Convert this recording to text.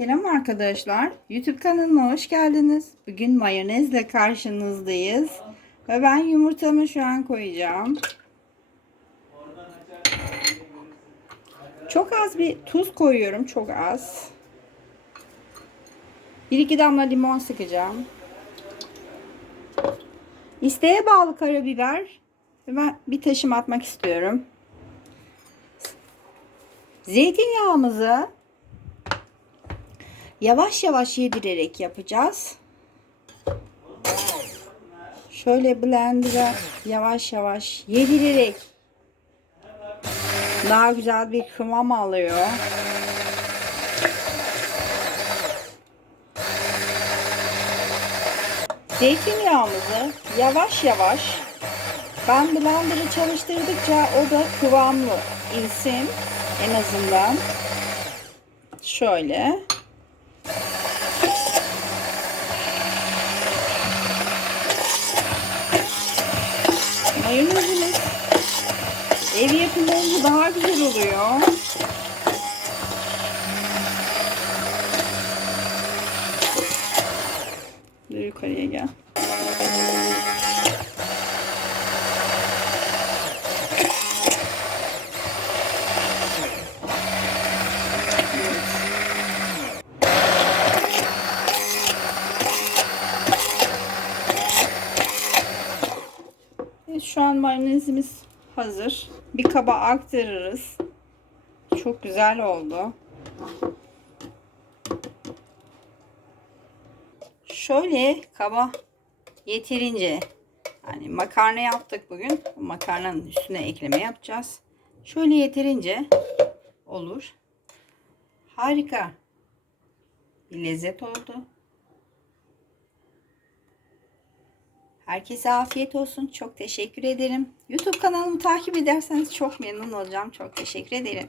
Selam arkadaşlar. YouTube kanalıma hoş geldiniz. Bugün mayonezle karşınızdayız. Ve ben yumurtamı şu an koyacağım. Çok az bir tuz koyuyorum. Çok az. 1-2 damla limon sıkacağım. İsteğe bağlı karabiber. Ben bir taşım atmak istiyorum. Zeytinyağımızı yavaş yavaş yedirerek yapacağız. Şöyle blender'a yavaş yavaş yedirerek daha güzel bir kıvam alıyor. Zeytinyağımızı yavaş yavaş ben blender'ı çalıştırdıkça o da kıvamlı insin en azından. Şöyle. Mayonezimiz ev yapımı olunca daha güzel oluyor. Yukarıya gel. Evet, şu an mayonezimiz hazır. Bir kaba aktarırız. Çok güzel oldu. Şöyle kaba yeterince yani makarna yaptık bugün. Bu makarnanın üstüne ekleme yapacağız. Şöyle yeterince olur. Harika bir lezzet oldu. Herkese afiyet olsun. Çok teşekkür ederim. YouTube kanalımı takip ederseniz çok memnun olacağım. Çok teşekkür ederim.